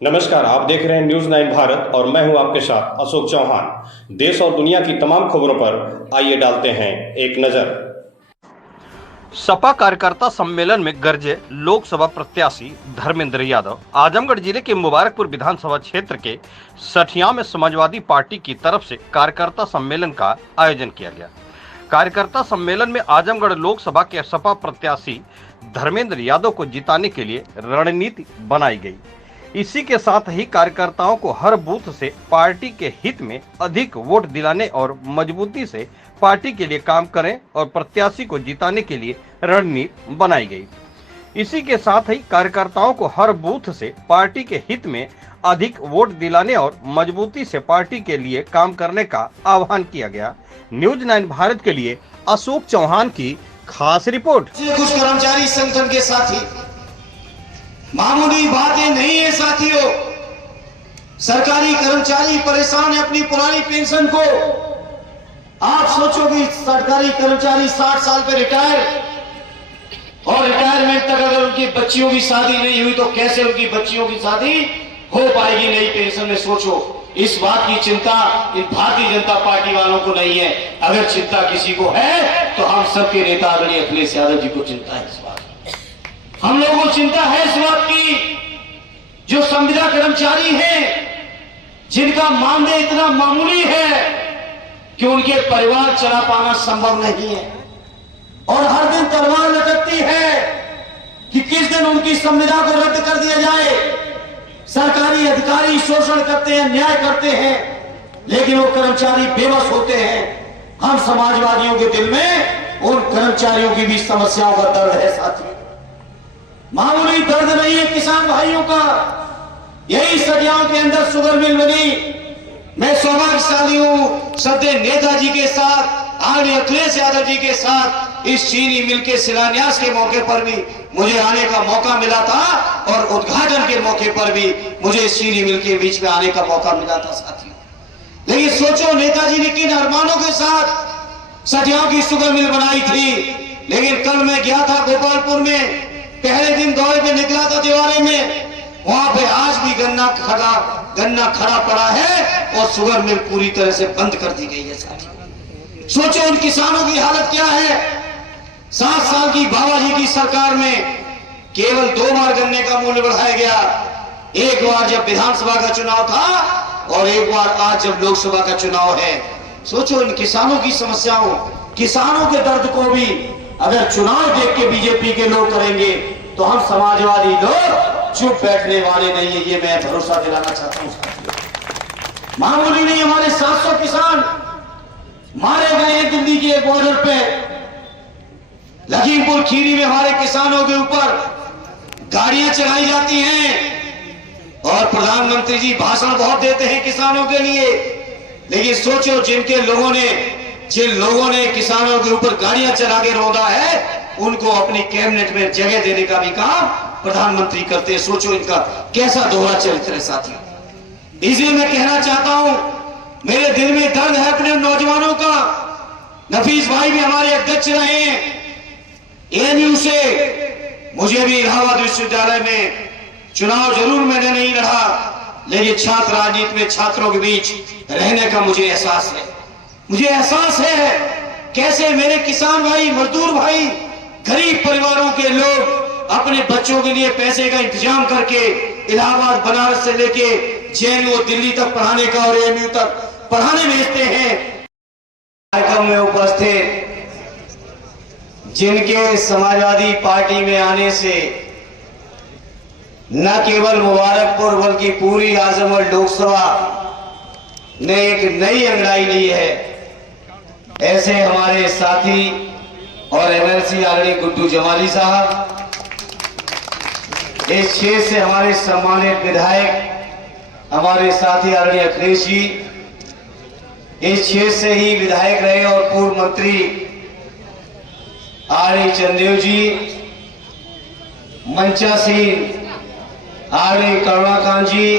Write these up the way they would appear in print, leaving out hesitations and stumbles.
नमस्कार, आप देख रहे हैं न्यूज 9 भारत और मैं हूं आपके साथ अशोक चौहान। देश और दुनिया की तमाम खबरों पर आइए डालते हैं एक नजर। सपा कार्यकर्ता सम्मेलन में गरजे लोकसभा प्रत्याशी धर्मेंद्र यादव। आजमगढ़ जिले के मुबारकपुर विधानसभा क्षेत्र के सठिया में समाजवादी पार्टी की तरफ से कार्यकर्ता सम्मेलन का आयोजन किया गया। कार्यकर्ता सम्मेलन में आजमगढ़ लोकसभा के सपा प्रत्याशी धर्मेंद्र यादव को जिताने के लिए रणनीति बनाई गई। इसी के साथ ही कार्यकर्ताओं को हर बूथ से पार्टी के हित में अधिक वोट दिलाने और मजबूती से पार्टी के लिए काम करें और प्रत्याशी को जिताने के लिए रणनीति बनाई गई। इसी के साथ ही कार्यकर्ताओं को हर बूथ से पार्टी के हित में अधिक वोट दिलाने और मजबूती से पार्टी के लिए काम करने का आह्वान किया गया। न्यूज 9 भारत के लिए अशोक चौहान की खास रिपोर्ट। कुछ कर्मचारी संगठन के साथी मामूली बातें नहीं है साथियों। सरकारी कर्मचारी परेशान है अपनी पुरानी पेंशन को। आप सोचो कि सरकारी कर्मचारी 60 साल पे रिटायर और रिटायरमेंट तक अगर उनकी बच्चियों की शादी नहीं हुई तो कैसे उनकी बच्चियों की शादी हो पाएगी नई पेंशन में। सोचो, इस बात की चिंता इन भारतीय जनता पार्टी वालों को नहीं है। अगर चिंता किसी को है तो हम सबके नेता आदरणीय अखिलेश यादव जी को चिंता है। इस बात हम लोगों को चिंता है इस बात की, जो संविदा कर्मचारी हैं जिनका मानदेय इतना मामूली है कि उनके परिवार चला पाना संभव नहीं है और हर दिन तलवार लटकती है कि किस दिन उनकी संविदा को रद्द कर दिया जाए। सरकारी अधिकारी शोषण करते हैं, न्याय करते हैं, लेकिन वो कर्मचारी बेबस होते हैं। हम समाजवादियों के दिल में उन कर्मचारियों की भी समस्याओं का दर्द है साथियों। मामूली दर्द नहीं है किसान भाइयों का। यही सदियों के अंदर शुगर मिल बनी। मैं सौभाग्यशाली हूं श्रद्धेय नेताजी के साथ आदरणीय अखिलेश यादव जी के साथ इस चीनी मिल के शिलान्यास के मौके पर भी मुझे आने का मौका मिला था और उद्घाटन के मौके पर भी मुझे इस चीनी मिल के बीच में आने का मौका मिला था साथियों। लेकिन सोचो, नेताजी ने किन अरमानों के साथ सदियों की शुगर मिल बनाई थी। लेकिन कल मैं गया था गोपालपुर में, पहले दिन दौरे पे निकला था दीवारे में, वहां पे आज भी गन्ना खड़ा पड़ा है और शुगर मिल पूरी तरह से बंद कर दी गई है साथियों। सोचो उन किसानों की हालत क्या है। 7 साल की बाबा जी की सरकार में केवल 2 बार गन्ने का मूल्य बढ़ाया गया। एक बार जब विधानसभा का चुनाव था और एक बार आज जब लोकसभा का चुनाव है। सोचो इन किसानों की समस्याओं, किसानों के दर्द को भी अगर चुनाव देख के बीजेपी के लोग करेंगे तो हम समाजवादी लोग चुप बैठने वाले नहीं है। ये मैं भरोसा दिलाना चाहता हूं। मामूली नहीं, हमारे 700 किसान मारे गए हैं दिल्ली के बॉर्डर पे। लखीमपुर खीरी में हमारे किसानों के ऊपर गाड़ियां चलाई जाती हैं और प्रधानमंत्री जी भाषण बहुत देते हैं किसानों के लिए। लेकिन सोचो, जिन लोगों ने किसानों के ऊपर गाड़ियां चला के रोका है, उनको अपनी कैबिनेट में जगह देने का भी काम प्रधानमंत्री करते हैं। सोचो इनका कैसा दोहरा चरित्र है साथियों। इसलिए मैं कहना चाहता हूं, मेरे दिल में दर्द है अपने नौजवानों का। नफीस भाई भी हमारे अध्यक्ष रहे हैं एएमयू से। मुझे भी इलाहाबाद विश्वविद्यालय में चुनाव जरूर मैंने नहीं लड़ा, लेकिन छात्र राजनीति में छात्रों के बीच रहने का मुझे एहसास है। मुझे एहसास है कैसे मेरे किसान भाई, मजदूर भाई, गरीब परिवारों के लोग अपने बच्चों के लिए पैसे का इंतजाम करके इलाहाबाद, बनारस से लेके जेएनयू दिल्ली तक पढ़ाने का और एएमयू तक पढ़ाने भेजते हैं। कार्यक्रम में उपस्थित जिनके समाजवादी पार्टी में आने से न केवल मुबारकपुर बल्कि पूरी आजमगढ़ लोकसभा ने एक नई अंगड़ाई ली है, ऐसे हमारे साथी और एमएलसी आदरणीय गुड्डू जमाली साहब, इस क्षेत्र से हमारे सम्मानित विधायक हमारे साथी आदरणीय अखिलेश जी, इस क्षेत्र से ही विधायक रहे और पूर्व मंत्री आदरणीय चंदेव जी, मंचा सिंह, आदरणीय करुणाकांत जी,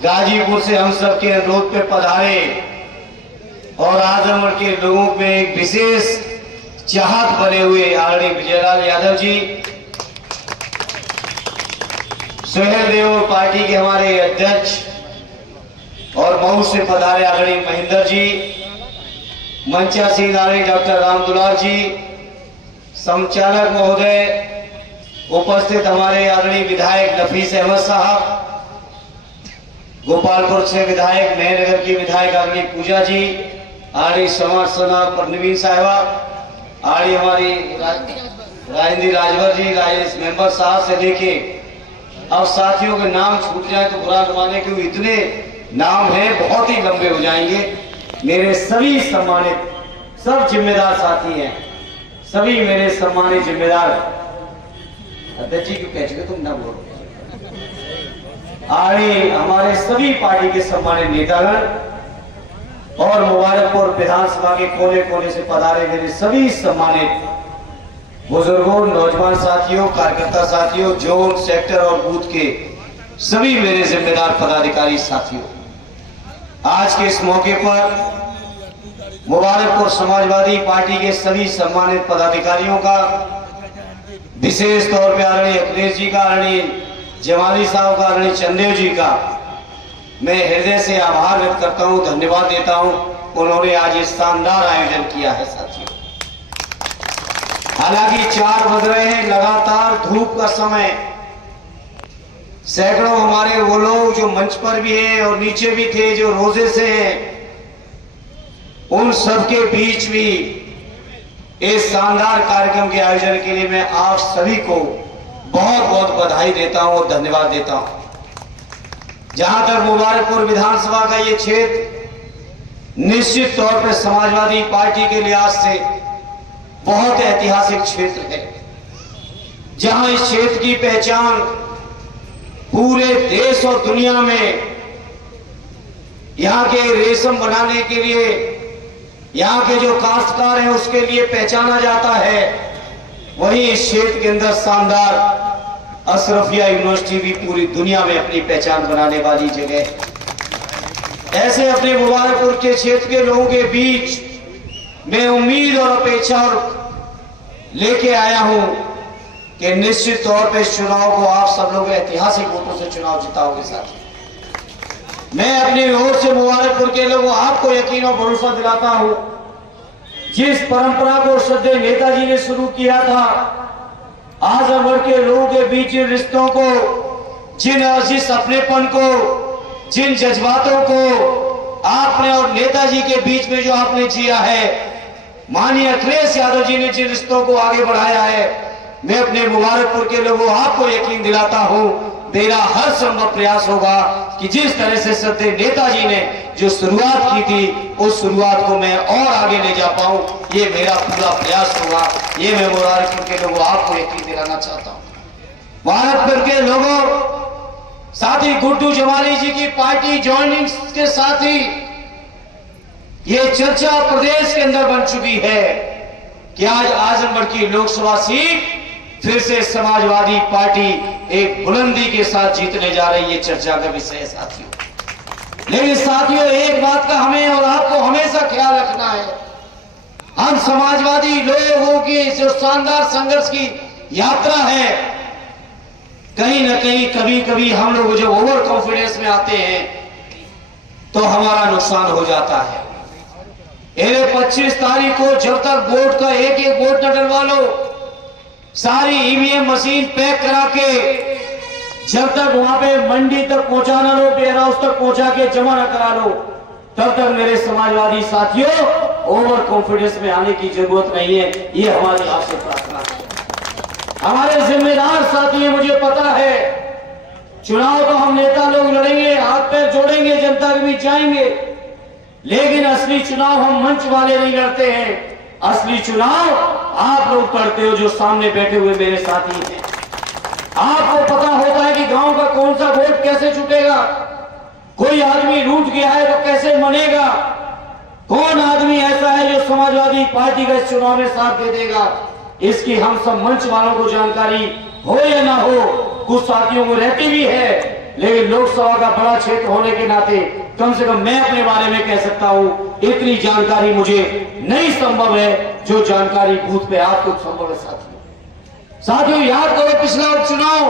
गाजीपुर से हम सबके अनुरोध पे पधारे और आजमगढ़ के लोगों में एक विशेष चाहत बने हुए आदरणीय विजयलाल यादव जी। सुहेल देव पार्टी के हमारे अध्यक्ष और मऊ से पधारे आदरणीय महेंद्र जी, मंचासीन आदरणीय डॉक्टर रामदुलार जी, संचालक महोदय, उपस्थित हमारे आदरणीय विधायक नफीस अहमद साहब, गोपालपुर से विधायक, नयनगर की विधायक आदरणीय पूजा जी, आदरणीय समाज सेना परनवीन साहिबा, आदरणीय हमारी राजेंद्र राजवर जी, राजेश मेंबर साहब से लेके अब साथियों के नाम छूट जाए तो बुरा न माने, क्योंकि इतने नाम हैं, बहुत ही लंबे हो जाएंगे। मेरे सभी सम्मानित सब जिम्मेदार साथी हैं, सभी मेरे सम्मानित जिम्मेदार अध्यक्ष जी क्यों कह चुके तुम ना बोलो, हमारे सभी पार्टी के सम्मानित नेतागण और मुबारकपुर विधानसभा के कोने कोने से पधारे मेरे सभी सम्मानित बुजुर्गों, नौजवान साथियों, कार्यकर्ता साथियों, जोन, सेक्टर और बूथ के सभी मेरे जिम्मेदार पदाधिकारी साथियों, आज के इस मौके पर मुबारकपुर समाजवादी पार्टी के सभी सम्मानित पदाधिकारियों का, विशेष तौर पर आदरणीय अखिलेश जी का, आदरणीय जमाली साहब का, आदरणीय चंदेव जी का मैं हृदय से आभार व्यक्त करता हूं, धन्यवाद देता हूं। उन्होंने आज ये शानदार आयोजन किया है साथियों। हालांकि 4 बज रहे हैं, लगातार धूप का समय, सैकड़ों हमारे वो लोग जो मंच पर भी हैं और नीचे भी थे जो रोजे से हैं, उन सबके बीच भी इस शानदार कार्यक्रम के आयोजन के लिए मैं आप सभी को बहुत बहुत बधाई देता हूं और धन्यवाद देता हूं। जहां तक मुबारकपुर विधानसभा का ये क्षेत्र निश्चित तौर पर समाजवादी पार्टी के लिहाज से बहुत ऐतिहासिक क्षेत्र है, जहां इस क्षेत्र की पहचान पूरे देश और दुनिया में यहां के रेशम बनाने के लिए, यहां के जो काश्तकार हैं उसके लिए पहचाना जाता है। वहीं इस क्षेत्र के अंदर शानदार अशरफिया यूनिवर्सिटी भी पूरी दुनिया में अपनी पहचान बनाने वाली जगह है। ऐसे अपने मुबारकपुर के क्षेत्र के लोगों के बीच मैं उम्मीद और अपेक्षा और लेके आया हूं कि निश्चित तौर पे इस चुनाव को आप सब लोग ऐतिहासिक वोटों से चुनाव जिताओगे। साथ मैं अपनी ओर से मुबारकपुर के लोगों आपको यकीन और भरोसा दिलाता हूं, जिस परंपरा को श्रद्धेय नेताजी ने शुरू किया था, आजमगढ़ के लोगों के बीच जिन रिश्तों को, जिस अपनेपन को, जिन जज्बातों को आपने और नेताजी के बीच में जो आपने जिया है, माननीय अखिलेश यादव जी ने जिन रिश्तों को आगे बढ़ाया है, मैं अपने मुबारकपुर के लोगों आपको यकीन दिलाता हूं, मेरा हर संभव प्रयास होगा कि जिस तरह से श्रद्धेय नेताजी ने जो शुरुआत की थी, उस शुरुआत को मैं और आगे ले जा पाऊं, ये मेरा पूरा प्रयास होगा। ये मैं मुबारकपुर के लोगों आपको यकीन दिलाना चाहता हूं। मुबारकपुर के लोगों, साथ ही गुड्डू जमाली जी की पार्टी ज्वाइनिंग के साथ ही ये चर्चा प्रदेश के अंदर बन चुकी है कि आज आजमगढ़ की लोकसभा सीट फिर से समाजवादी पार्टी एक बुलंदी के साथ जीतने जा रही है, चर्चा का विषय है साथियों। लेकिन साथियों, एक बात का हमें और आपको हमेशा ख्याल रखना है, हम समाजवादी लोगों की जो शानदार संघर्ष की यात्रा है, कहीं ना कहीं कभी कभी हम लोग जो ओवर कॉन्फिडेंस में आते हैं तो हमारा नुकसान हो जाता है। 25 तारीख को जब तक वोट का एक एक वोट न डलवा लो, सारी ईवीएम मशीन पैक करा के जब तक वहां पे मंडी तक पहुंचाना लो, वेयर हाउस तक पहुंचा के जमा न करा लो, तब तक मेरे समाजवादी साथियों ओवर कॉन्फिडेंस में आने की जरूरत नहीं है। ये हमारी आपसे प्रार्थना है। हमारे जिम्मेदार साथी, मुझे पता है चुनाव तो हम नेता लोग लड़ेंगे, हाथ पैर जोड़ेंगे, जनता के बीच जाएंगे, लेकिन असली चुनाव हम मंच वाले नहीं लड़ते हैं। असली चुनाव आप लोग करते हो जो सामने बैठे हुए मेरे साथी हैं। आपको पता होता है कि गांव का कौन सा वोट कैसे छूटेगा, कोई आदमी रूठ गया है तो कैसे मनेगा, कौन आदमी ऐसा है जो समाजवादी पार्टी का इस चुनाव में साथ दे देगा। इसकी हम सब मंच वालों को जानकारी हो या ना हो, कुछ साथियों को रहती भी है, लेकिन लोकसभा का बड़ा क्षेत्र होने के नाते कम से कम मैं अपने बारे में कह सकता हूं, इतनी जानकारी मुझे नहीं संभव है जो जानकारी बूथ पे आपको संभव है। साथियों याद करो पिछला उपचुनाव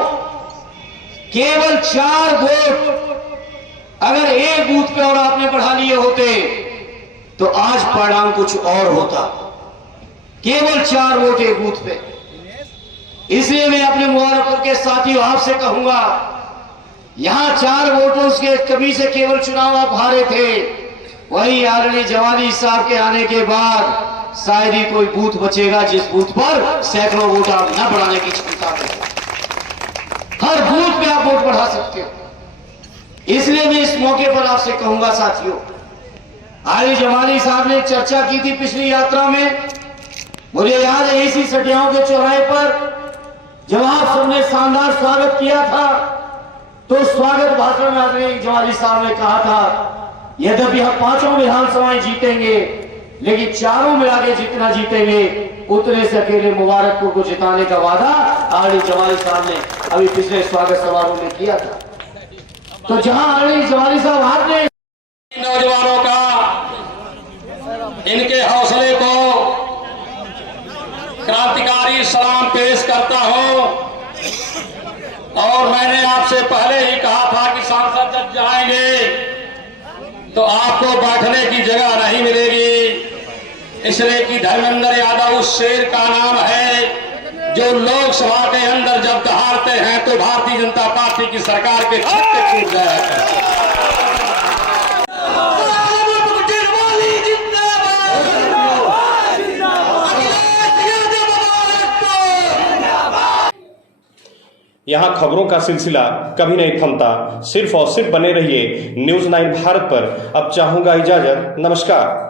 केवल 4 वोट अगर एक बूथ पे और आपने बढ़ा लिए होते तो आज परिणाम कुछ और होता। केवल 4 वोट एक बूथ पे। इसलिए मैं अपने मुबारकपुर के साथियों आपसे कहूंगा, यहां 4 वोटों के कमी से केवल चुनाव आप हारे थे, वहीं आदरणीय जवानी साहब के आने के बाद शायद ही कोई बूथ बचेगा जिस बूथ पर सैकड़ों वोट आप न बढ़ाने की क्षमता है। हर बूथ पे आप वोट बढ़ा सकते हो। इसलिए मैं इस मौके पर आपसे कहूंगा साथियों, आदरणीय जवानी साहब ने चर्चा की थी पिछली यात्रा में। मुझे याद है इसी सटियाओं के चौराहे पर जब आप सबने शानदार स्वागत किया था, तो स्वागत भाषण में आदरणीय जवानी साहब ने कहा था, यद्यपि हम 5 विधानसभाएं जीतेंगे, लेकिन 4 में आगे जितना जीतेंगे उतने से अकेले मुबारकपुर को जिताने का वादा आदरणीय जवानी साहब ने अभी पिछले स्वागत समारोह में किया था। तो जहां आदरणीय जवानी साहब आपने नौजवानों का, इनके हौसले को क्रांतिकारी सलाम पेश करता हूं। और मैंने आपसे पहले ही कहा था कि सांसद जब जाएंगे तो आपको बैठने की जगह नहीं मिलेगी, इसलिए कि धर्मेंद्र यादव उस शेर का नाम है जो लोकसभा के अंदर जब दहाड़ते हैं तो भारतीय जनता पार्टी की सरकार के छक्के छूट जाया करते हैं। यहाँ खबरों का सिलसिला कभी नहीं थमता। सिर्फ और सिर्फ बने रहिए न्यूज़ 9 भारत पर। अब चाहूंगा इजाजत। नमस्कार।